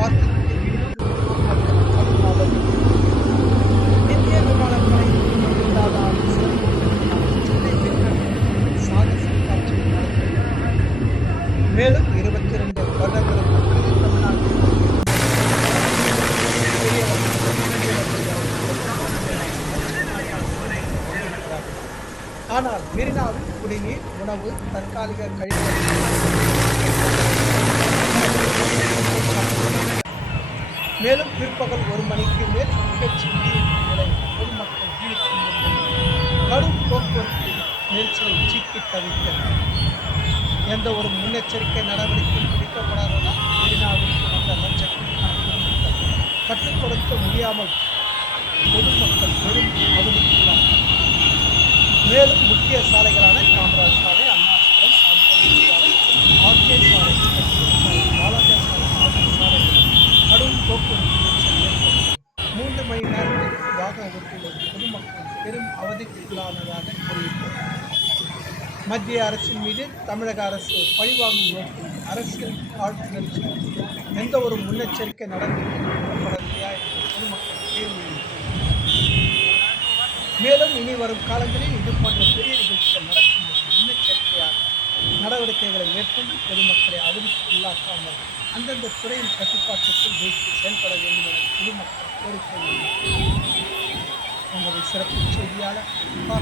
பார்த்து மேலும் இருபத்தி ரெண்டு வருடங்களுக்கு ஆனால் மெரினாவில் குடிநீர் உணவு தற்காலிக கழிவு மேலும் பிற்பகல் ஒரு மணிக்கு மேல் நிகழ்ச்சி பொதுமக்கள் வீழ்ச்சி கடும் போக்குவரத்து நெரிசலை சிக்கி தவிர்க்க எந்த ஒரு முன்னெச்சரிக்கை நடவடிக்கையும் எடுக்கப்படாததால் மெரினாவிற்கு வந்த லட்சக்கணக்கான கட்டுப்படுத்த முடியாமல் பொதுமக்கள் பெரும் அவதிக்குள்ளார். மேலும் முக்கிய சாலைகளான காமராஜ் சாலை அண்ணா சாலை சாந்தோமி சாலை ஆர்கே சாலை கட்டூர் சாலை பாலாஜா சாலை ஆகிய சாலைகளில் கடும் போக்குவரத்து நெரிசல் ஏற்பட்டது மூன்று மணி நேரத்திற்கு வாகன ஓட்டியுள்ள பொதுமக்கள் பெரும் அவதிக்குள்ளானதாக கூறியிருக்கிறது. மத்திய அரசின் மீது தமிழக அரசு பழிவாங்கும் நோக்கில் அரசியல் காழ்ப்புணர்ச்சி எந்த ஒரு முன்னெச்சரிக்கை நடவடிக்கை என்று பொதுமக்கள் கேள்வி மேலும் இனி வரும் காலங்களில் இது போன்ற பெரிய நிகழ்ச்சிகள் நடக்கும் முன்னெச்சரிக்கையாக நடவடிக்கைகளை மேற்கொண்டு பொதுமக்களை அவதிக்கு அந்தந்த துறையின் கட்டுப்பாட்டுக்குள் வைத்து செயல்பட வேண்டும் என பொதுமக்கள் கோரிக்கை உங்களுடைய சிறப்பு செய்தியாளர் பா.